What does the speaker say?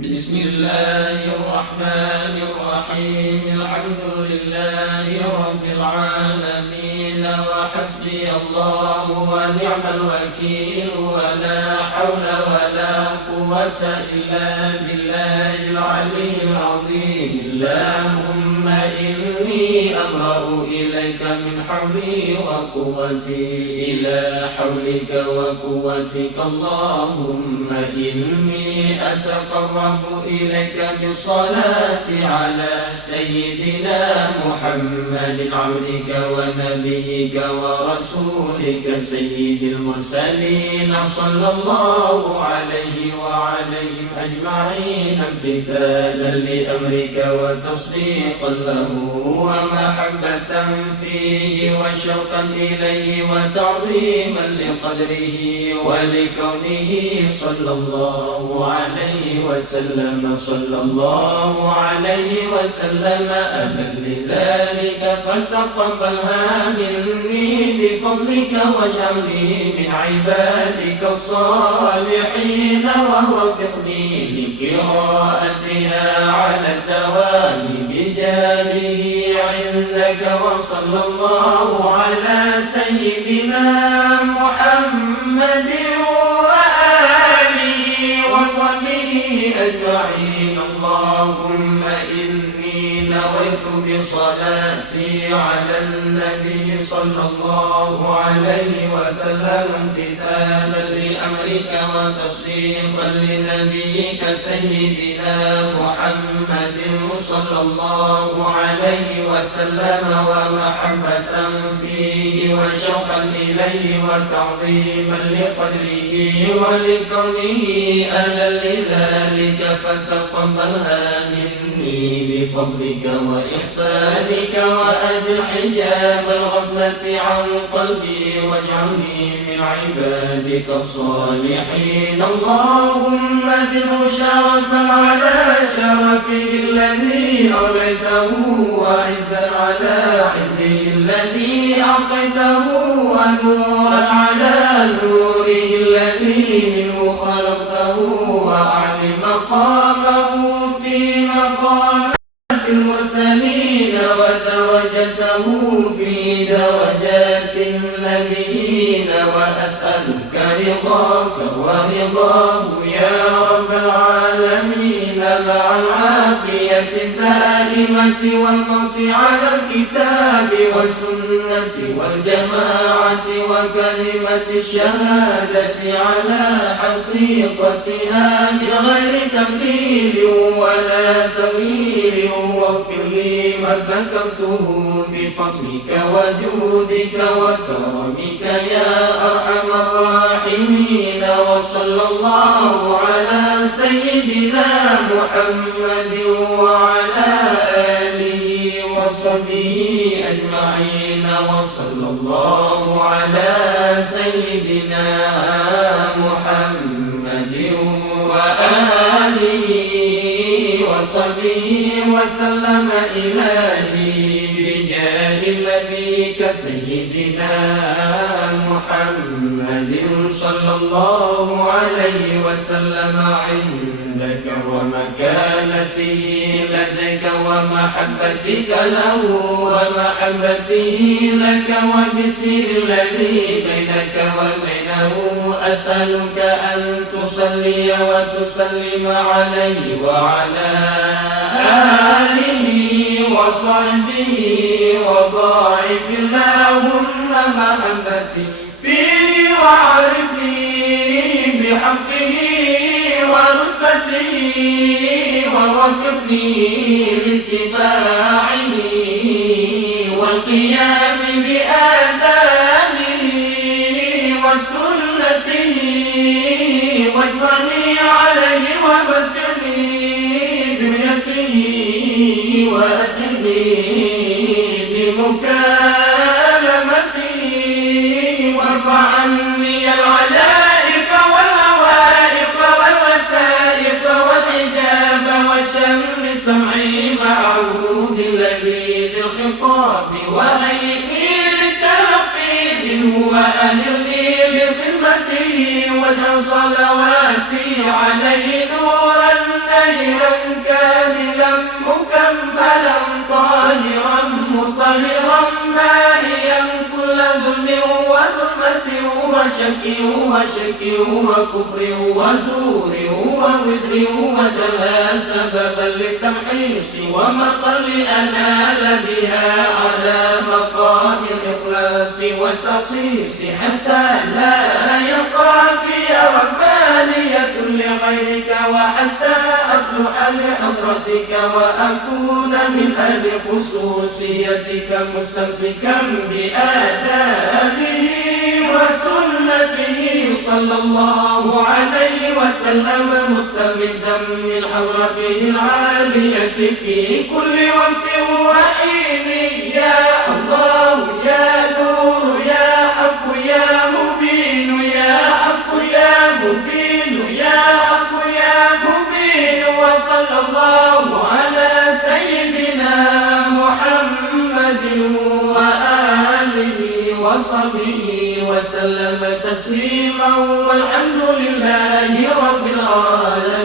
بسم الله الرحمن الرحيم. الحمد لله رب العالمين، وحسبي الله ونعم الوكيل، ولا حول ولا قوة إلا بالله العلي العظيم. اللهم إني أبرأ إليك من حولي وقوتي إلى حولك وقوتك. اللهم إني أتقرب إليك بالصلاة على سيدنا محمد عبدك ونبيك ورسولك سيد المرسلين، صلى الله عليه وعليهم أجمعين، امتثالا لأمرك وتصديقا له ومحبة فيه وشوقا إليه وتعظيما لقدره ولكونه صلى الله عليه وسلم. صلى الله عليه وسلم. أهلا لذلك فتقبلها مني بفضلك، واجعلني من عبادك الصالحين، ووفقني لقراءتها على الدوام بجاهه عندك. وصلى الله على سيدنا محمد وآله وصحبه أجمعين. اللهم إني نويت بصلاتي على النبي صلى الله عليه وسلم، امتثالا لأمرك وتصديقا لنبيك سيدنا محمد صلى الله عليه وسلم، ومحبة فيه وشوقا إليه وتعظيما لقدره ولكونه أهلا لذلك، فتقبلها مني بفضلك وإحسانك، وأزل حجاب الغفلة عن قلبي، واجعلني من عبادك الصالحين. اللهم زده شرفا على شرفه الذي أوليته، وعزا على عزه الذي أعطيته، ونورا على نوره الذي منه خلقته، وأعلي مقامه في مقامات المرسلين، ودرجته في درجات النبيين. وأسألك رضاك ورضاه يا رب العالمين، مع العافية الدائمة والموت على الكتاب والسنة والجماعة، وكلمة الشهادة على حقيقتها بغير تبديل ولا تغيير. واغفر لي ما ذكرته بفضلك وجودك وكرمك يا أرحم الراحمين. وصلى الله على سيدنا محمد وعلى آله وصحبه أجمعين. وصلى الله على سيدنا محمد وآله وصحبه وسلم. إلهي بجاه نبيك سيدنا محمد صلى الله عليه وسلم، عندك ومكانته لديك، ومحبتك له ومحبته لك، وبسر الذي بينك وبينه. أسألك أن تصلي وتسلم عليه وعلى آله وصحبه، وضاعف اللهم محبتي فيه، وعرفني بحقه ورتبته، ووفقني لاتباعه والقيام بآدابه وسنته، واجمعني عليه وبتلي بريته، وأسعدني بمكالمته، وارفع عني العلائق والعوائق والوسائق والحجاب وشم سمعي معه بلذيذ الخطاب، وهيئني للتلقي منه وأهلني بخدمته، واجعل صلواتي عليه نورا خيرا كاملا مكملا طاهرا مطهرا ماهيا كل ظلم وظلمة وشك وكفر وزور ووزر وجلها سببا للتمحيص ومقر أنال بها على مقام الإخلاص والتخصيص حتى لا يقع في ربانية لغيرك وحتى أصلح لحضرتك وأكون من أهل خصوصيتك مستمسكا بآدابه وسنته صلى الله عليه وسلم مستمدا من حضرته العالية في كل وقت وحين يا الله يا نور يا حق يا مبين يا حق يا مبين يا حق يا مبين وصلى الله على سيدنا محمد وآله وصحبه وسلم تسليما والحمد لله رب العالمين.